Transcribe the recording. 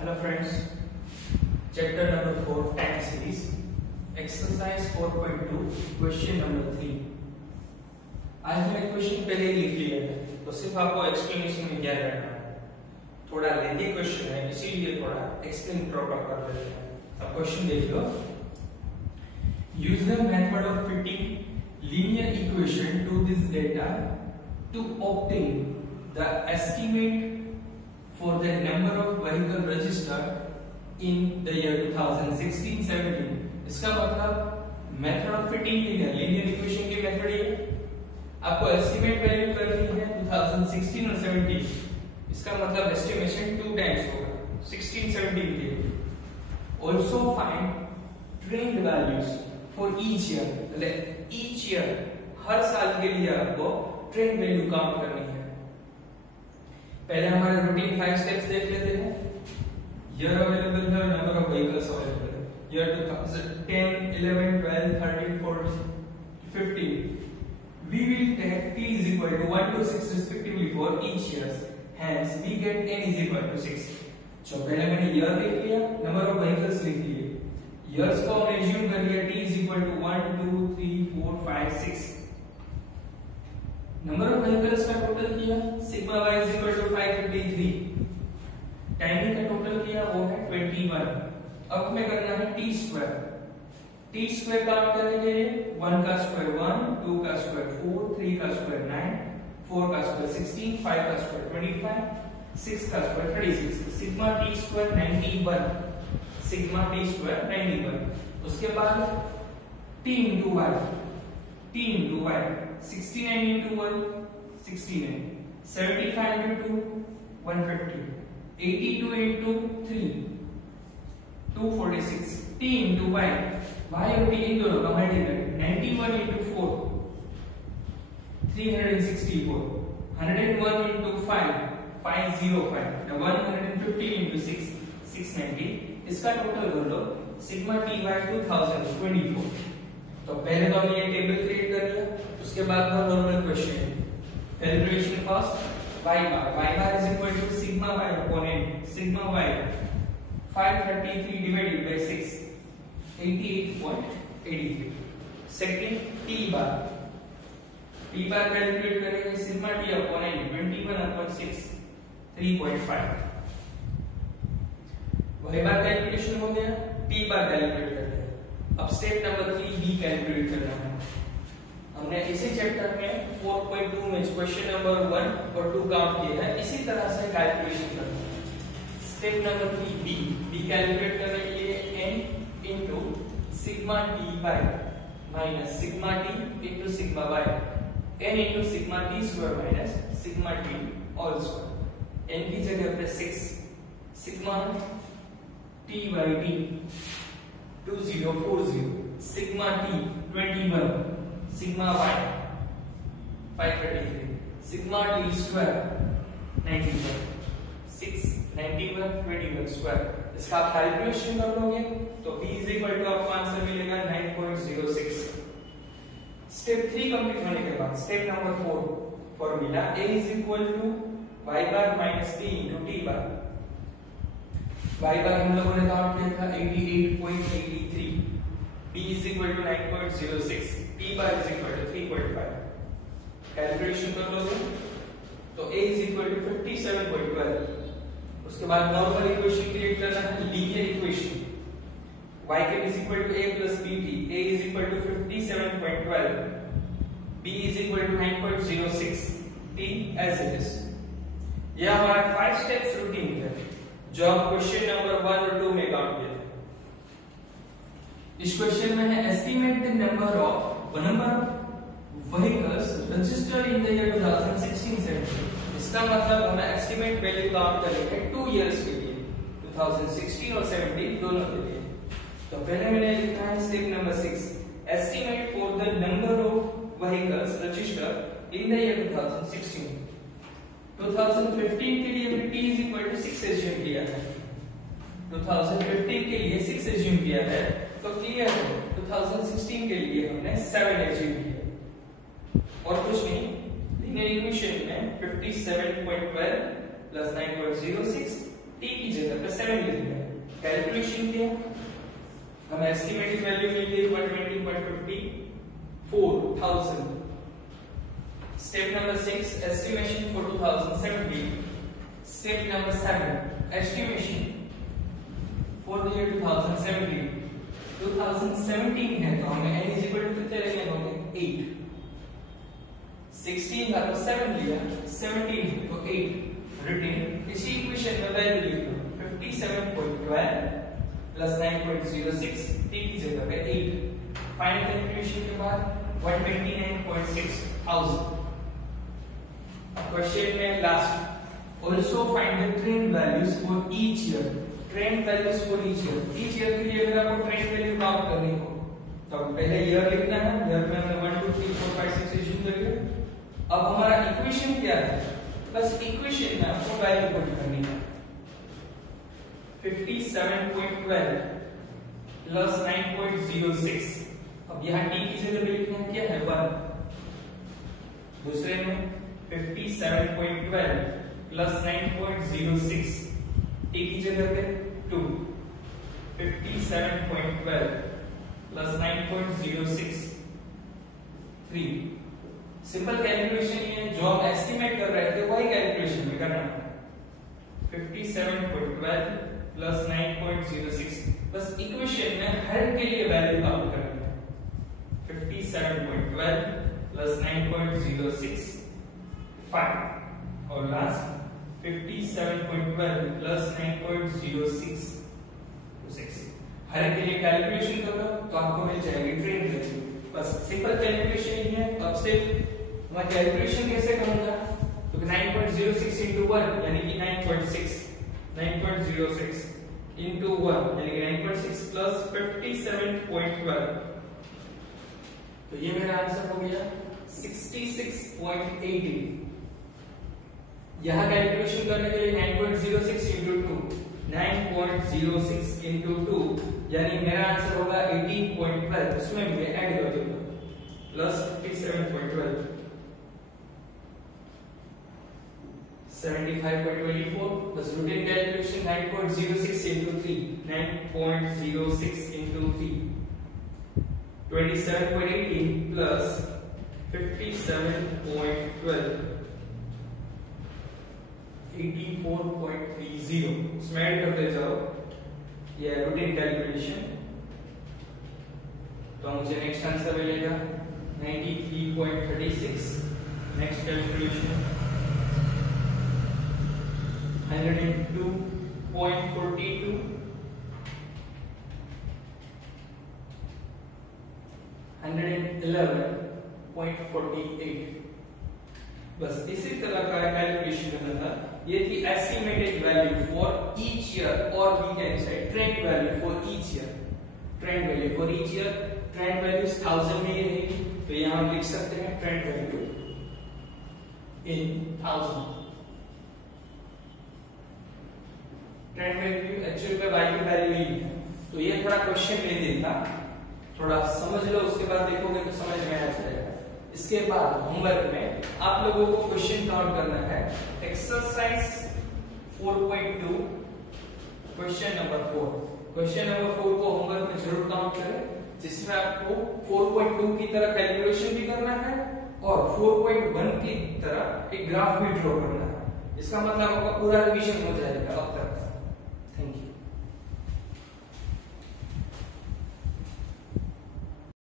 Hello friends, chapter number 4 time series, exercise 4.2, question number 3. आज मैंने question पहले लिख लिया है तो सिर्फ आपको एक्सप्लेनेशन में याद रखना है। थोड़ा लेंथी क्वेश्चन है इसीलिए थोड़ा एक्सप्लेन प्रॉपर कर देते हैं। अब क्वेश्चन देख लो। Use the method of fitting linear equation to this data to obtain the estimate for the number of vehicle registered in the year 2016-17। इसका मतलब method of fitting linear equation की method ये आपको एस्टिमेट वैल्यू करनी है 2016 और 17। इसका मतलब एस्टिमेशन 2 टाइम्स होगा 16-17 के लिए। Also find trend values for each year, मतलब ईच ईयर हर साल के लिए आपको ट्रेंड वैल्यू काउंट करनी है। पहले हमारे रूटीन 5 स्टेप्स देख लेते हैं। ईयर अवेलेबल है, नंबर ऑफ व्हीकल्स अवेलेबल है। Year 2010, 11, 12, 13, 14, 15। We will take t is equal to 1 to 6 respectively for each years. Hence we get n is equal to 6. तो पहले मैंने ईयर लिख लिया, नंबर ऑफ व्हीकल्स लिख लिए। ईयर्स को हमने एज्यूम कर लिया t is equal to 1 2 3 4 5 6। Number of vehicles का टोटल किया, sigma y is equal to 553। Timing का टोटल किया वो है 21। अब हमें करना है t square. t square count करने के लिए 1 का स्क्वायर 1, 2 का स्क्वायर 4, 3 का स्क्वायर 9, 4 का स्क्वायर 16, 5 का स्क्वायर 25, 6 का square 36। Sigma t square 91। Sigma t square 91। उसके बाद t into y, t into y 69 into 1 69, 75 into 150, 82 into 3 246, t into y और t इन दोनों का मल्टीप्लाई 91 into 4 364, 101 into 5 505, 150 into 6 690। इसका टोटल कर लो सिग्मा t y 2024। तो पहले तो हमने ये टेबल क्रिएट कर लिया, उसके बाद हम normal question calculation first y bar is equal to sigma y upon n। Sigma y 533 divided by 6 88.83। Second t bar calculate करेंगे sigma t upon n 21 upon 6 3.5। y bar calculation हो गया, t bar calculate करते हैं। अब step number 3 b calculate करना है। हमने इसी चैप्टर में 4.2 में क्वेश्चन नंबर 1 और 2 काउंट किया है, इसी तरह से कैलकुलेशन करना है। स्टेप नंबर 3 b कैलकुलेट करने के लिए n into sigma t by minus sigma t into sigma y, n into sigma t square minus sigma t whole square. n की जगह पे 6 sigma t by t 2040, sigma t 21, sigma y 533, sigma t square 91, 6 91 21 square. इसका आप calculation कर लोगे तो b is equal to आपको answer मिलेगा 9.06। स्टेप 3 कंप्लीट होने के बाद step number 4 formula a is equal to y bar minus b into t bar. y bar हम लोगों ने काउंट किया था 88.83, b is equal to 9.06, t bar is equal to 3.5। Calculation कर लोगे तो a is equal to 57.12। उसके बाद नॉर्मल इक्वेशन क्रिएट करना है, linear equation y cap is equal to a plus bt, a is equal to 57.12, b is equal to 9.06, t as it is। यह हमारा 5 steps routine है जो हम question number 1 और 2 में काउंट किए थे। इस क्वेश्चन में है estimate the number of vehicles registered in the year 2016-17। इसका मतलब हमें एस्टिमेट वैल्यू काउंट करेंगे 2 इयर्स के लिए, 2016 और 17 दोनों के लिए। तो पहले मैंने लिखा है step number 6, estimate for the number of vehicles registered in the year 2016। 2015 के लिए हमने t is equal to 6 assume किया है, 2015 के लिए 6 एज्यूम किया है तो क्लियर है 2016 के लिए हमने 7 एज्यूम किया और कुछ नहीं। लीनियर इक्वेशन में 57.12 plus 9.06 टी की जगह पे 7 लिख दिया। कैलकुलेशन किया, हमें एस्टिमेटेड वैल्यू मिल गई 120.54,000। Step number 6 estimation for 2017। Step number 7 estimation for the year 2017। 2017 है तो हमें n इक्वल टू कितने लेंगे होंगे 8। 16 का तो 7 लिया, 17 तो 8 रिटन। इसी इक्वेशन में वैल्यू लिख दो 57.12 प्लस 9.06 टी की जगह पे 8। फाइनल कैलकुलेशन के बाद 129.6,000। क्वेश्चन में last also find the trend values for each year. Trend values for each year. Each year के लिए अगर आपको ट्रेंड वैल्यू काउंट करनी हो तो पहले ईयर लिखना है। ईयर में हमने 1 2 3 4 5 6 यूज करेंगे। अब हमारा इक्वेशन क्या है, बस इक्वेशन में आपको वैल्यू पुट करनी है। 57.12 प्लस 9.06। अब यहाँ टी की जगह पे लिखना है क्या है 1। दूसरे में 57.12 प्लस 9.06 टी की जगह पे 2। 57.12 प्लस 9.06 3। सिंपल कैलकुलेशन ये जो हम एस्टिमेट कर रहे थे वही कैलकुलेशन में करना है। 57.12 प्लस 9.06 बस इक्वेशन में हर के लिए वैल्यू काउंट करनी है। 57.12 प्लस 9.06 5 और लास्ट 57.12 प्लस 9.06 6। हर के लिए कैलकुलेशन करो तो आपको मिल जाएगी ट्रेंड वैल्यू। बस सिंपल कैलकुलेशन ही है। अब सिर्फ मैं कैलकुलेशन कैसे करूंगा तो 9.06 into 1 यानी कि 9.6 9.06 into 1 यानी कि 9.6 प्लस 57.12 तो ये मेरा आंसर हो गया 66.80। यहां कैलकुलेशन करने के लिए 9.06 into 2 9.06 into 2 यानी मेरा आंसर होगा 18.12। इसमें भी ऐड कर दूंगा plus 57.12 75.24 plus routine calculation 9.06 into 3 9.06 into 3 27.18 plus 57.12 84.30। इसमें ऐड करते जाओ ये रूटीन कैलकुलेशन तो मुझे नेक्स्ट आंसर मिलेगा 93.36। Next calculation 102.42 111.48। बस इसी तरह का कैलकुलेशन करना था। ये थी estimated value for each year और we can say trend value for each year. Trend value for each year trend values 1000 में ही रहेगी तो यहाँ हम लिख सकते हैं trend value in 1000। Trend value actual में y की वैल्यू ही है। तो ये थोड़ा क्वेश्चन में देता, थोड़ा समझ लो उसके बाद देखोगे तो समझ में आ जाएगा। इसके बाद होमवर्क में आप लोगों को क्वेश्चन काउंट करना है। Exercise 4.2 question number 4। Question number 4 को होमवर्क में जरूर काउंट करें जिसमें आपको 4.2 की तरह कैलकुलेशन भी करना है और 4.1 की तरह एक ग्राफ भी ड्रॉ करना है। इसका मतलब आपका पूरा रिवीजन हो जाएगा अब तक।